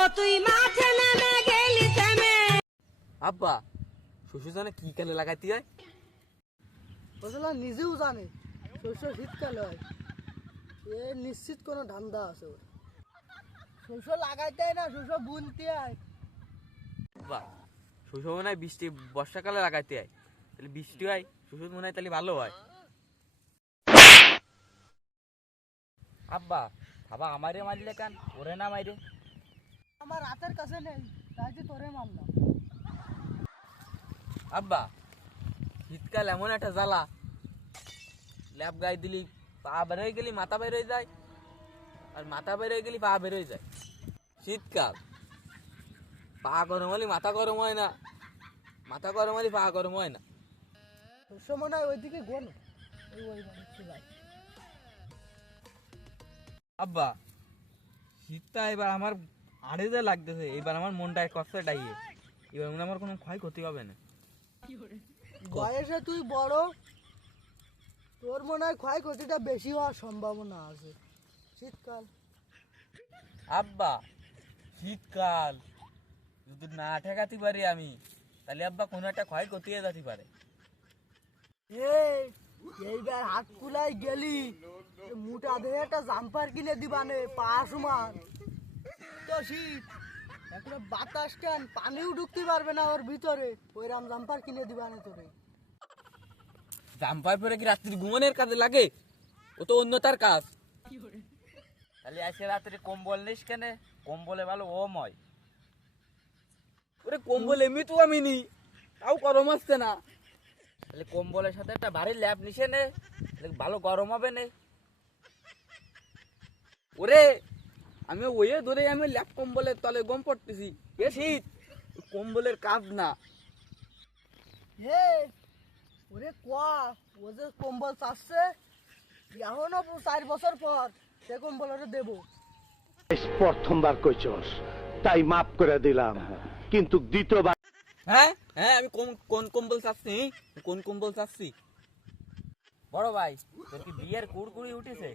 ও তুই মাঠে নেমে গেলি থেমে। আব্বা শ্বশুর জানে কি কালে লাগাইতে হয়? ফসলা নিজেও জানে শস্য শীতকালে হয়। এ নিশ্চিত কোনো ধান্দা আছে ওর। শস্য লাগাইতে হয় না শস্য বুনতে হয়। শ্বশুর মনে হয় বৃষ্টি বর্ষাকালে লাগাইতে হয়। তাহলে বৃষ্টি হয় শ্বশুর মনে হয় তাহলে ভালো হয়। আব্বা বাবা আমারে মারলে কেন? ওরে না মাইরে। আমার রাতের কাছে নেই তাই যে তোরে মারলাম। আব্বা শীতকাল এমন একটা জ্বালা। ল্যাপ গায়ে দিলি পা বের হয়ে গেলি মাথা বের হয়ে যায়। আর মাথা বের হয়ে গেলি পা বের হয়ে যায়। শীতকাল। পা গরম হলে মাথা গরম হয় না। মাথা গরম হলে পা গরম হয় না। শস্য মনে ওইদিকে গোল? বাড়িতে আব্বা শীতটা এবার আমার আড়ে যে লাগতেছে এবার আমার মনটা কষ্ট ডাইয়ে। এবার মনে আমার কোনো ক্ষয়ক্ষতি হবে না। বয়সে তুই বড় তোর মনে হয় ক্ষয়ক্ষতিটা বেশি হওয়ার সম্ভাবনা আছে। শীতকাল। আব্বা শীতকাল। যদি না ঠেকাতে পারি আমি তাহলে আব্বা কোনো একটা ক্ষয়ক্ষতি হয়ে যেতে পারে। এই এইবার হাত কুলাই গেলি মুটা ধরে একটা জাম্পার কিনে দিবানে পা সমান শীত। একটা বাতাস টান পানিও ঢুকতে পারবে না ওর ভিতরে। ওইরাম জাম্পার কিনে তোরে। জাম্পার পরে কি রাত্রি ঘুমানোর কাজে লাগে? ও তো অন্য তার কাজ। তাহলে আজকে রাত্রে কম্বল নিস কেন? কম্বলে ভালো ও ময় ওরে কম্বল এমনি তো আমি নি তাও গরম আসছে না। তাহলে কম্বলের সাথে একটা ভারী ল্যাপ নিসে নে। ভালো গরম হবে নে। ওরে আমি ওয়ে ধরে আমি ল্যাপ কম্বলের তলে গম পড়তেছি। এ শীত কম্বলের কাজ না। হে ওরে কোয়া ও যে কম্বল চাচ্ছে এখনও চার বছর পর সে কম্বল ওরে দেবো। প্রথমবার কইছস তাই মাফ করে দিলাম। কিন্তু দ্বিতীয়বার হ্যাঁ হ্যাঁ আমি কোন কোন কম্বল চাচ্ছি? কোন কম্বল চাচ্ছি? বড় ভাই তোর কি বিয়ের কুড়কুড়ি উঠেছে?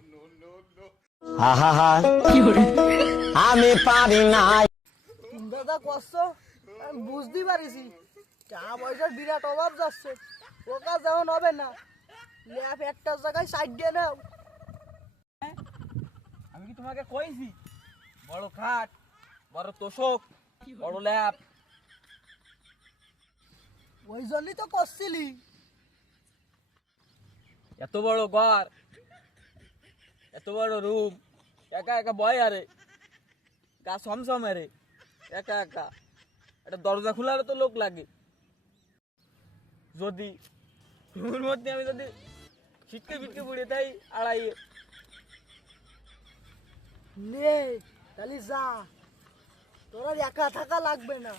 আমি পারি না দাদা কষ্ট? আমি বুঝতে পারিছি। টাকা পয়সার বিরাট অভাব যাচ্ছে। ও কাজ যেমন হবে না। ল্যাপ একটা জায়গায় সাইড দিয়ে নাও। আমি কি তোমাকে কইছি? বড় খাট বড় তোষক বড় ল্যাপ। ওই জন্যই তো করছিলি। এত বড় ঘর এত বড় রুম। একা একা বয় আরে। গা সমসম আরে। একা একা। একটা দরজা খোলার তো লোক লাগে। যদি রুমের মধ্যে আমি যদি ছিটকে ফিটকে পড়ে তাই আড়াইয়ে। নে তাহলে যা। তোর আর একা থাকা লাগবে না।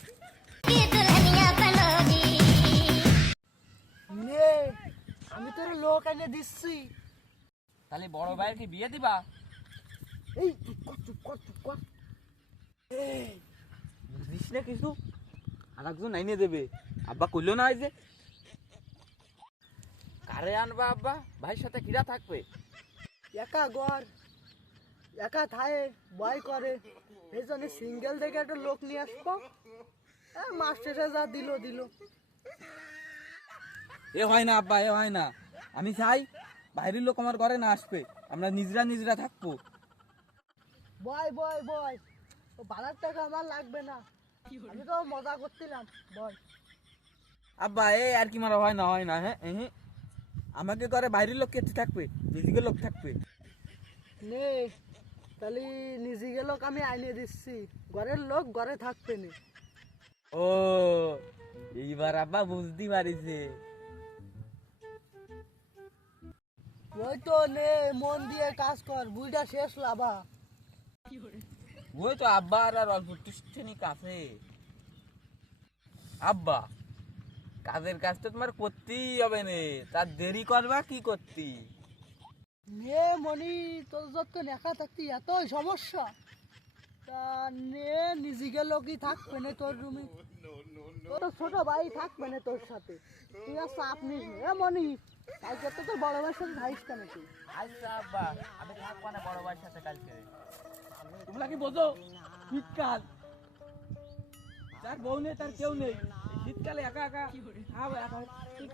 নে আমি তোর লোক এনে দিচ্ছি। তাহলে বড় ভাইয়ের কি বিয়ে দিবা? এই চুপ কর চুপ কর চুপ কর এই বুঝিস না কিছু? আর একজন আইনে দেবে। আব্বা কইলো না যে। কারে আনবা আব্বা? ভাইয়ের সাথে কিরা থাকবে? একা ঘর একা থায়ে ভয় করে। এই জন্য সিঙ্গেল থেকে একটা লোক নিয়ে আসব। মাস্টারে যা দিল দিল। এ হয় না আব্বা এ হয় না। আমি চাই বাইরের লোক আমার ঘরে না আসবে। আমরা নিজরা নিজরা থাকব। বয় বয় বয়। ও বালার টাকা আমার লাগবে না। আমি তো মজা করছিলাম বয়। আব্বা এ আর কি মারা হয় না হয় না হ্যাঁ হ্যাঁ আমাকে ঘরে বাইরের লোক কেটে থাকবে নিজেকে লোক থাকবে। নে তাহলে নিজে লোক আমি আইনে দিচ্ছি। ঘরের লোক ঘরে থাকবে না। ও এইবার আব্বা বুঝতে পারিছে। ওই তো নে মন দিয়ে কাজ কর বুইটা শেষ লাভা। ওই তো আব্বা আর অল্প টুস্টেনি কাছে। আব্বা কাজের কাজ তো তোমার করতেই হবে নে। তার দেরি করবা কি করতি? নে মনি তোর যত একা থাকতি এতই সমস্যা। তা নে নিজে লোকই থাকবে না তোর রুমে তোর ছোট ভাই থাকবে না তোর সাথে। তুই আর চাপ নিস না। মনি কালকে তো তোর বড় ভাইয়ের সাথে ভাইস কেন তুই? আচ্ছা আব্বা আমি থাকব না বড় ভাইয়ের সাথে কালকে। তোমরা কি বোঝো? শীতকাল। যার বউ নেই, তার কেউ নেই। শীতকালে একা একা হ্যাঁ একা ঠিক